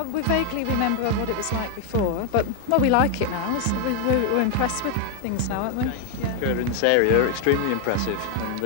Well, we vaguely remember what it was like before, but, well, we like it now. We're impressed with things now, aren't we? Yeah. In this area are extremely impressive, and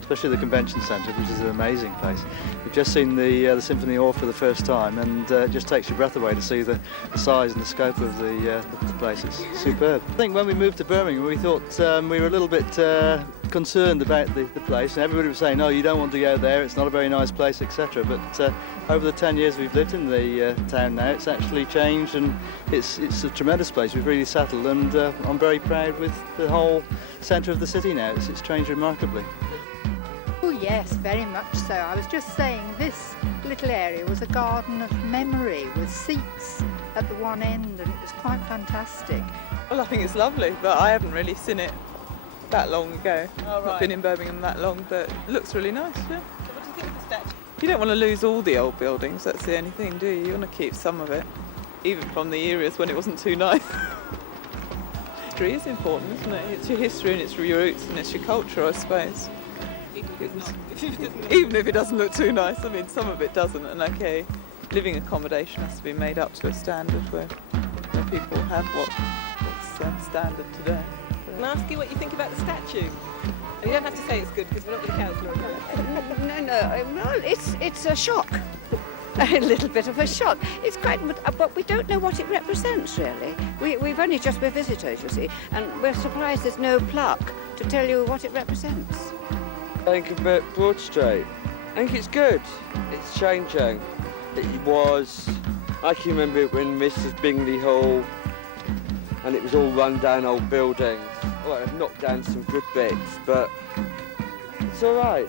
especially the convention centre, which is an amazing place. We've just seen the Symphony Hall for the first time, and it just takes your breath away to see the size and the scope of the place. It's superb. I think when we moved to Birmingham, we thought we were a little bit concerned about the place, and everybody was saying, no, you don't want to go there, it's not a very nice place, etc. But over the 10 years we've lived in the town now, it's actually changed, and it's a tremendous place. We've really settled, and I'm very proud with the whole centre of the city now. It's changed remarkably. Oh yes, very much so. I was just saying this little area was a garden of memory with seats at the one end, and it was quite fantastic. Well, I think it's lovely, but I haven't really seen it that long ago. Oh, right. Not been in Birmingham that long, but it looks really nice, yeah. So what do you think of the statue? You don't want to lose all the old buildings, that's the only thing, do you? You want to keep some of it, even from the eras when it wasn't too nice. History is important, isn't it? It's your history and it's your roots and it's your culture, I suppose. Even if it doesn't look too nice, I mean, some of it doesn't, and okay, living accommodation has to be made up to a standard where people have what's standard today. Can I ask you what you think about the statue? And you don't have to say it's good because we're not with the councillor. Well, it's a shock. A little bit of a shock. It's quite, but we don't know what it represents, really. We've only just been visitors, you see, and we're surprised there's no plaque to tell you what it represents. I think about Broad Street. I think it's good. It's changing. I can remember it when Mrs. Bingley Hall, and it was all run down old buildings. Well, I've knocked down some good bits, but it's all right.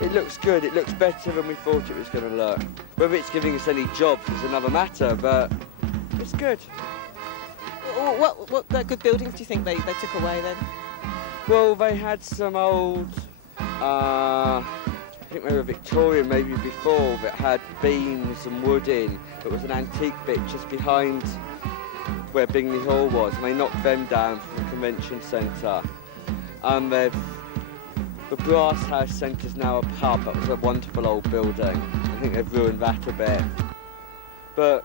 It looks good. It looks better than we thought it was going to look. Whether it's giving us any jobs is another matter, but it's good. What good buildings do you think they took away then? Well, they had some old, I think they were Victorian maybe before, that had beams and wood in. It was an antique bit just behind where Bingley Hall was, and they knocked them down from the convention centre. And the Brass House Centre's now a pub. That was a wonderful old building. I think they've ruined that a bit. But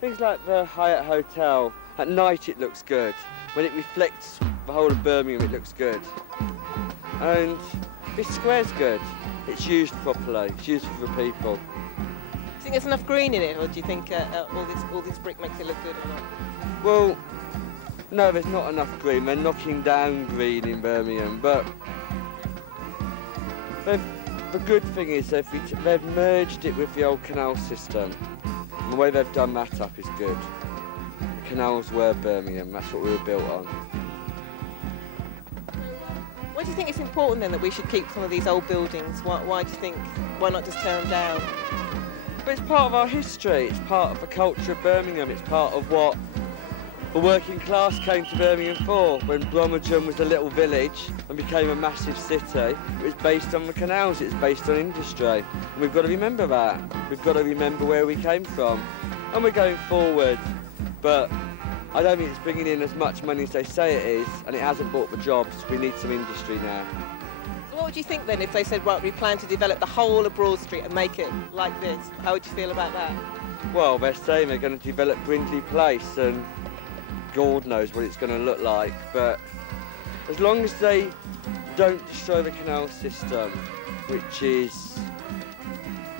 things like the Hyatt Hotel, at night it looks good. When it reflects the whole of Birmingham, it looks good. And this square's good. It's used properly. It's used for the people. Do you think there's enough green in it, or do you think all this brick makes it look good or not? Well, no, there's not enough green. They're knocking down green in Birmingham, but the good thing is they've merged it with the old canal system. And the way they've done that up is good. The canals were Birmingham, that's what we were built on. Why do you think it's important then that we should keep some of these old buildings? Why do you think, why not just tear them down? But it's part of our history, it's part of the culture of Birmingham, it's part of what the working class came to Birmingham for. When Wijgerden was a little village and became a massive city, it was based on the canals, it's based on industry. And we've got to remember that. We've got to remember where we came from. And we're going forward, but I don't think it's bringing in as much money as they say it is, and it hasn't brought the jobs. We need some industry now. So what would you think then if they said, right, we plan to develop the whole of Broad Street and make it like this? How would you feel about that? Well, they're saying they're going to develop Brindley Place, and God knows what it's going to look like, but as long as they don't destroy the canal system, which is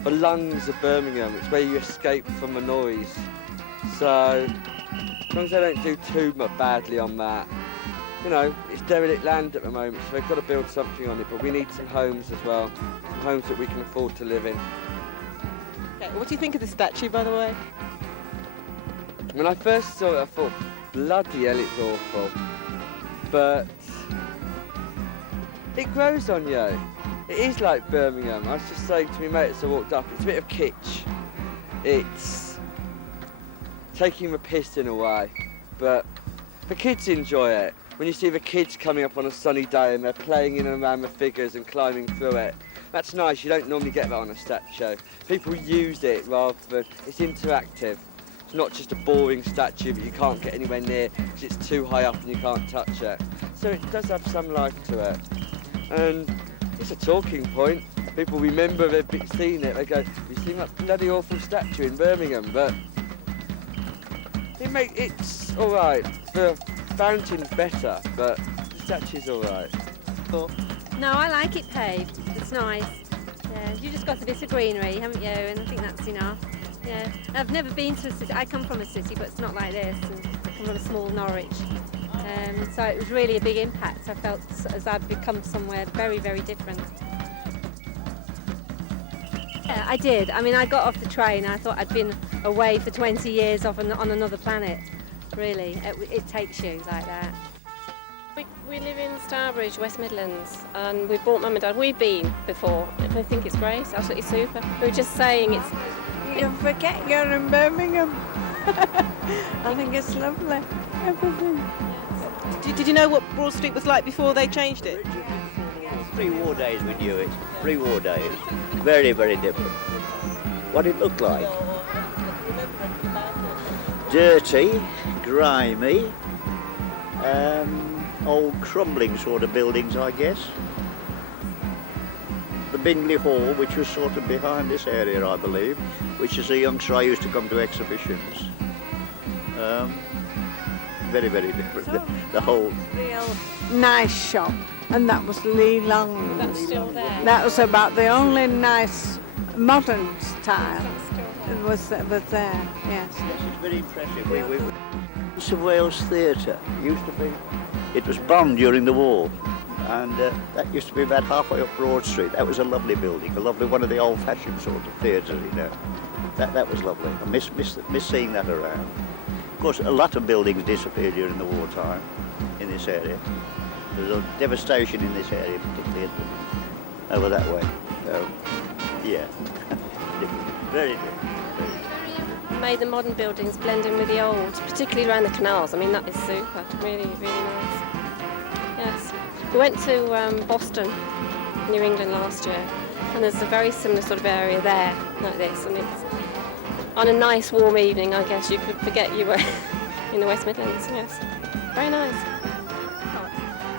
the lungs of Birmingham, it's where you escape from the noise. So as long as they don't do too much badly on that. You know, it's derelict land at the moment, so they've got to build something on it, but we need some homes as well, some homes that we can afford to live in. Okay, what do you think of the statue, by the way? When I first saw it, I thought, bloody hell, it's awful. But it grows on you. It is like Birmingham. I was just saying to my mates as I walked up, it's a bit of kitsch. It's taking the piss in a way, but the kids enjoy it. When you see the kids coming up on a sunny day and they're playing in and around the figures and climbing through it, that's nice. You don't normally get that on a statue. People use it rather than, it's interactive. It's not just a boring statue that you can't get anywhere near because it's too high up and you can't touch it. So it does have some life to it. And it's a talking point. People remember they've seen it, they go, we seen that bloody awful statue in Birmingham, but it's all right. The fountain's better, but the statue's all right. No, I like it paved. It's nice. Yeah, you just got a bit of greenery, haven't you? And I think that's enough. Yeah, I've never been to a city. I come from a city, but it's not like this. I come from a small Norwich. So it was really a big impact. I felt as I'd become somewhere very, very different. Yeah, I did. I mean, I got off the train. I thought I'd been away for 20 years on another planet. Really, it takes you like that. We live in Starbridge, West Midlands, and we brought Mum and Dad. We've been before. I think it's great, absolutely super. We were just saying it's... You forget you're in Birmingham. I think it's lovely, everything. Did you know what Broad Street was like before they changed it? Pre-war days we knew it. Pre-war days. Very, very different. What it looked like. Dirty, grimy, old crumbling sort of buildings, I guess. The Bingley Hall, which was sort of behind this area, I believe, which as a youngster I used to come to exhibitions. Very, very different. The whole... Real nice shop, and that was Lee Long. That's still there. That was about the only nice modern style. It was there, yes. This is very impressive. Prince of Wales Theatre used to be... It was bombed during the war, and that used to be about halfway up Broad Street. That was a lovely building, one of the old-fashioned sort of theatres, you know. That was lovely. I miss seeing that around. Of course, a lot of buildings disappeared during the wartime in this area. There was a devastation in this area, particularly over that way. So, yeah, very different. Made the modern buildings blend in with the old, particularly around the canals. I mean, that is super, really, really nice. Yes. We went to Boston, New England last year, and there's a very similar sort of area there, like this, and it's on a nice warm evening, I guess you could forget you were in the West Midlands, yes. Very nice.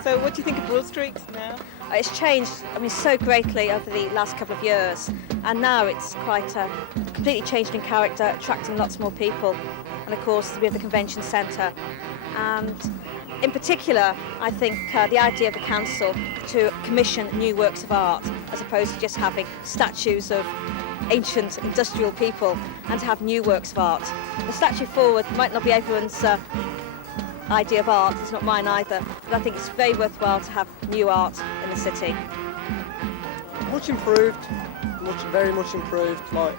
So what do you think of Broad Street now? It's changed, so greatly over the last couple of years, and now it's quite completely changed in character, attracting lots more people. And of course, we have the convention centre. And in particular, I think the idea of the council to commission new works of art, as opposed to just having statues of ancient industrial people, and to have new works of art. The statue forward might not be everyone's idea of art, it's not mine either, but I think it's very worthwhile to have new art in the city. Much improved, very much improved. But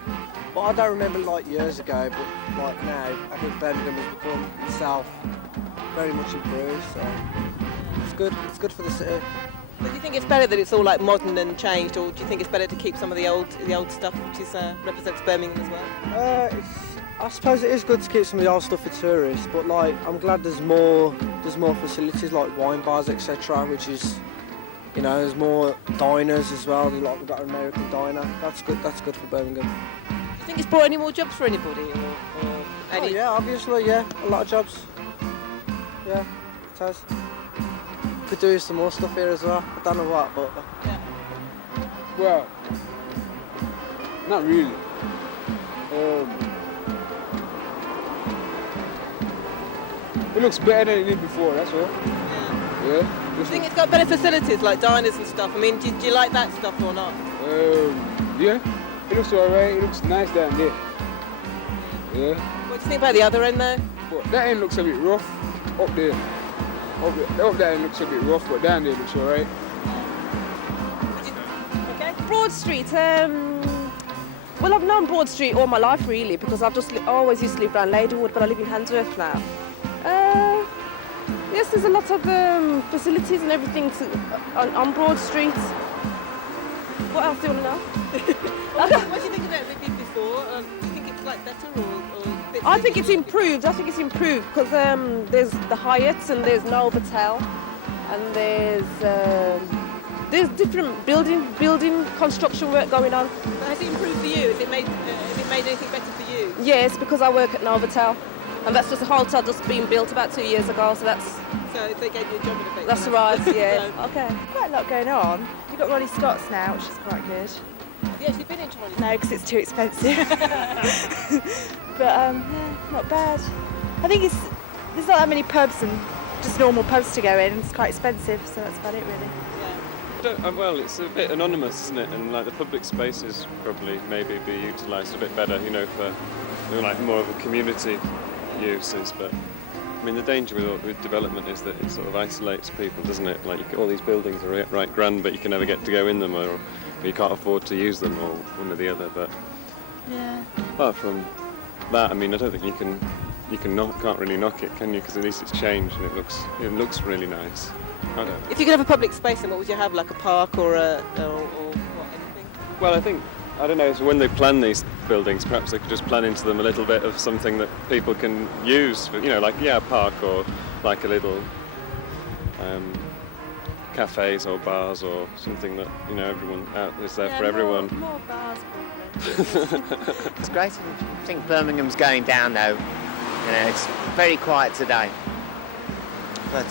I don't remember years ago, but now I think Birmingham has become itself very much improved. So it's good. It's good for the city. But do you think it's better that it's all modern and changed, or do you think it's better to keep some of the old stuff, which is represents Birmingham as well? I suppose it is good to keep some of the old stuff for tourists, but I'm glad there's more facilities like wine bars, etc., which is, there's more diners as well. We've got an American diner. That's good for Birmingham. Do you think it's brought any more jobs for anybody, or any? Oh, yeah, obviously, yeah, a lot of jobs. Yeah, it has. Could do some more stuff here as well. I don't know what, but yeah. Well, not really. It looks better than it did before, that's all. Yeah. Do you think it's got better facilities like diners and stuff? Do you like that stuff or not? Yeah, it looks alright, it looks nice down there. Yeah. What do you think about the other end though? Well, that end looks a bit rough, up there. Up that end looks a bit rough, but down there looks alright. Okay. Broad Street, well, I've known Broad Street all my life really, because I've always used to live around Ladywood, but I live in Handsworth now. Yes, there's a lot of facilities and everything on Broad Street. What else do you want to know? What do you think about it before? Do you think it's better or I think it's improved. Because there's the Hyatt and there's Novotel and there's different building construction work going on. But has it improved for you? Has it made anything better for you? Yes, because I work at Novotel. And that's just a hotel just being built about 2 years ago, so that's... So they gave you a job in effect? That's right, yeah. Okay. Quite a lot going on. You've got Ronnie Scott's now, which is quite good. Have you actually been in Trolley? No, because it's too expensive. But yeah, not bad. I think there's not that many pubs and just normal pubs to go in. It's quite expensive, so that's about it really. Well, it's a bit anonymous, isn't it? And like the public spaces probably maybe be utilised a bit better, you know, for like more of a community uses. But I mean, the danger with development is that it sort of isolates people, doesn't it? Like all these buildings are right grand, but you can never get to go in them, or you can't afford to use them, or one or the other. But yeah. Apart from that, I mean, I don't think can't really knock it, can you? Because at least it's changed and it looks really nice. If you could have a public space, then what would you have? Like a park or what, anything? Well, I don't know, so when they plan these buildings, perhaps they could just plan into them a little bit of something that people can use, for, you know, like, a park or like a little cafes or bars or something that, you know, everyone out is there for everyone. More bars, It's great. I think Birmingham's going down now. You know, it's very quiet today. But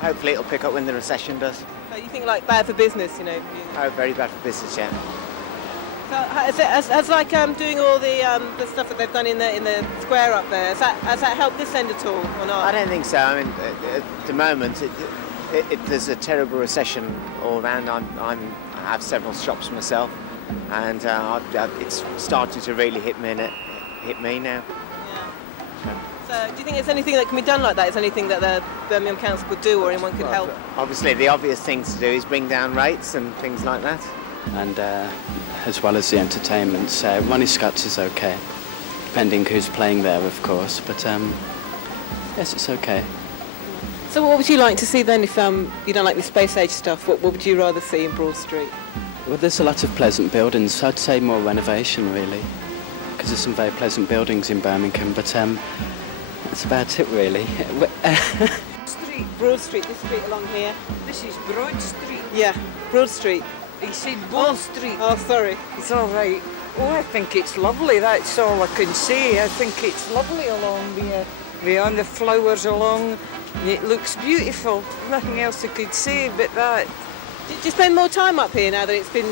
hopefully it'll pick up when the recession does. So you think like bad for business, you know? Oh, very bad for business, yeah. So has like doing all the stuff that they've done in the square up there, has that helped this end at all or not? I don't think so. I mean, at the moment, there's a terrible recession all around. I have several shops myself, and it's starting to really hit me now. Yeah. So do you think there's anything that can be done like that? Is there anything that the Birmingham Council could do or anyone could help? Obviously, the obvious thing to do is bring down rates and things like that. And as well as the entertainment, so Ronnie Scott's is okay, depending who's playing there, of course. But yes, it's okay. So what would you like to see then if you don't like the space age stuff? What would you rather see in Broad Street? Well, there's a lot of pleasant buildings. So I'd say more renovation, really, because there's some very pleasant buildings in Birmingham. But that's about it, really. Broad Street, this street along here. This is Broad Street. Yeah, Broad Street. He said Broad Street. Oh, sorry. It's all right. Oh, I think it's lovely. That's all I can say. I think it's lovely along there. Beyond the flowers along, it looks beautiful. Nothing else I could say but that. Did you spend more time up here now that it's been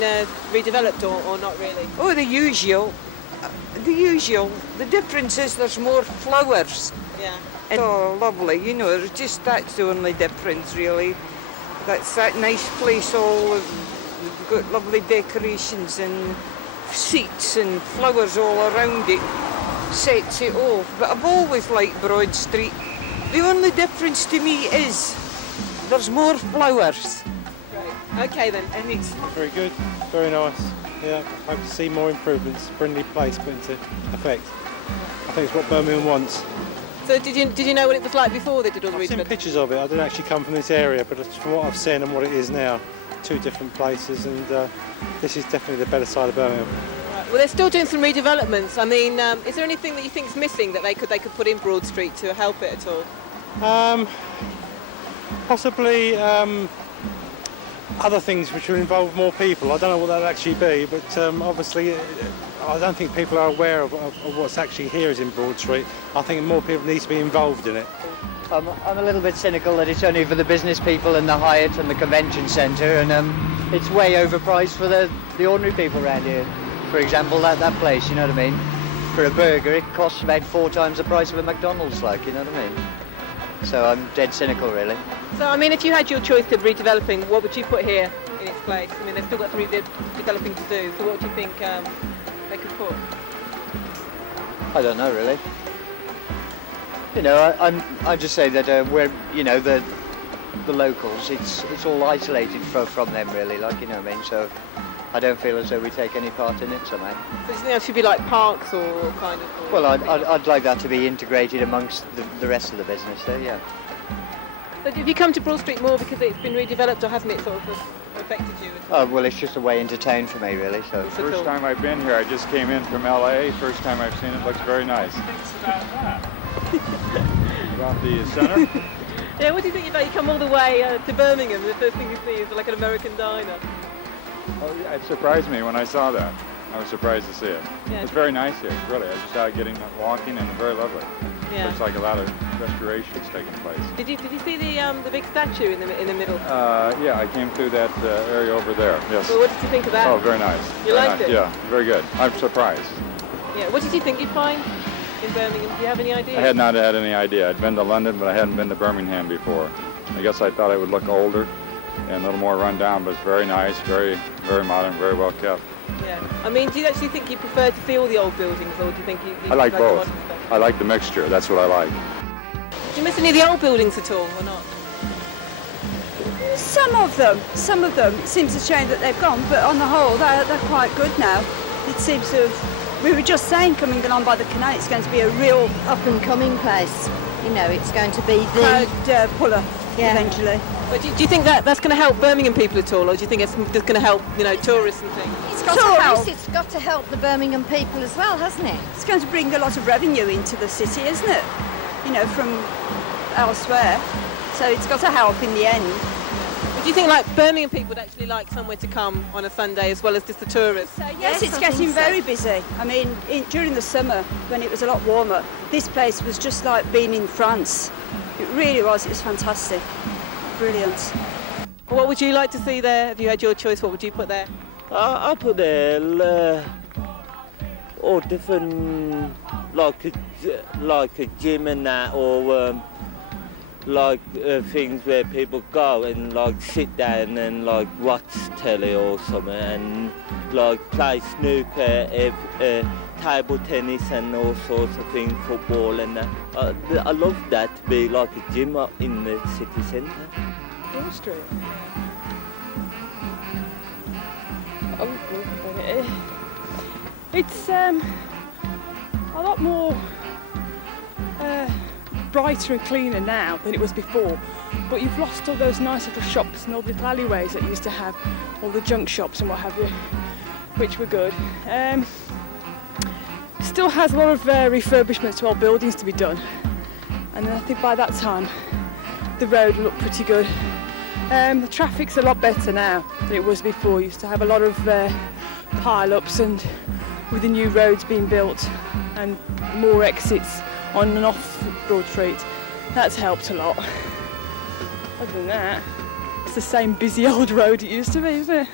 redeveloped or not really? Oh, the usual. The difference is there's more flowers. Yeah. And oh, lovely. You know, that's the only difference really. That's that nice place all. We've got lovely decorations and seats and flowers all around it. Sets it off. But I've always liked Broad Street. The only difference to me is there's more flowers. Right. Okay then. And it's very good, very nice. Yeah, hope to see more improvements, friendly place put into effect. I think it's what Birmingham wants. So did you know what it was like before they did all the I've seen pictures of it. I didn't actually come from this area, but from what I've seen and what it is now, two different places, and this is definitely the better side of Birmingham. Right. Well, they're still doing some redevelopments. I mean, is there anything that you think is missing that they could put in Broad Street to help it at all? Possibly other things which will involve more people. I don't know what that'll actually be, but obviously I don't think people are aware of what's actually here is in Broad Street. I think more people need to be involved in it. I'm a little bit cynical that it's only for the business people and the Hyatt and the convention centre, and it's way overpriced for the ordinary people around here. For example, that place, you know what I mean? For a burger, it costs about 4 times the price of a McDonald's, like, you know what I mean? So I'm dead cynical, really. So, I mean, if you had your choice of redeveloping, what would you put here in its place? I mean, they've still got some redeveloping to do, so what do you think they could put? I don't know, really. You know, I just say that we're, you know, the locals, it's all isolated from them, really, like, you know what I mean? So I don't feel as though we take any part in it somehow. So do you think there should be like parks or kind of... Or well, I'd like that to be integrated amongst the rest of the business there, yeah. So have you come to Broad Street more because it's been redeveloped, or hasn't it sort of affected you? Oh, well, it's just a way into town for me, really, so... First time I've been here, I just came in from LA. First time I've seen it, looks very nice. About the centre? Yeah, what do you think about you come all the way to Birmingham, the first thing you see is like an American diner? Oh, yeah, it surprised me when I saw that. I was surprised to see it. Yeah. It's very nice here, really. I was just out getting walking and very lovely. Yeah. Looks like a lot of restorations taking place. Did you see the big statue in the middle? Yeah, I came through that area over there. Yes. Well, what did you think of that? Oh, very nice. You Very liked nice. it? Yeah, very good. I'm surprised. Yeah. What did you think you'd find in Birmingham? Do you have any idea? I had not had any idea. I'd been to London, but I hadn't been to Birmingham before. I guess I thought it would look older and a little more run down, but it's very nice, very modern, very well kept. Yeah. I mean, do you actually think you prefer to see all the old buildings, or do you think you I like the both. modern stuff? I like the mixture. That's what I like. Do you miss any of the old buildings at all, or not? Some of them. It seems a shame that they've gone, but on the whole, they're quite good now. It seems to have, we were just saying, coming along by the canal, it's going to be a real up-and-coming place. You know, it's going to be crowd the... puller eventually. But do you think that's going to help Birmingham people at all, or do you think it's going to help, tourists and things? It's got to help. It's got to help the Birmingham people as well, hasn't it? It's going to bring a lot of revenue into the city, isn't it? You know, from elsewhere. So it's got to help in the end. But do you think Birmingham people would actually like somewhere to come on a Sunday as well as just the tourists? Yes, it's getting very busy. I mean, during the summer, when it was a lot warmer, this place was just like being in France. It really was. It was fantastic. Brilliant. What would you like to see there? If you had your choice, what would you put there? I put there all different, like a gym and that, or things where people go and sit down and watch telly or something, and play snooker, table tennis and all sorts of things, football and that. I love that to be like a gym up in the city centre. Broad Street. It's a lot more brighter and cleaner now than it was before, but you've lost all those nice little shops and all the little alleyways that you used to have, all the junk shops and what have you, which were good. Still has a lot of refurbishments to old buildings to be done, and I think by that time the road will look pretty good. The traffic's a lot better now than it was before. You used to have a lot of pile-ups, and with the new roads being built and more exits on and off Broad Street, that's helped a lot. Other than that, it's the same busy old road it used to be, isn't it?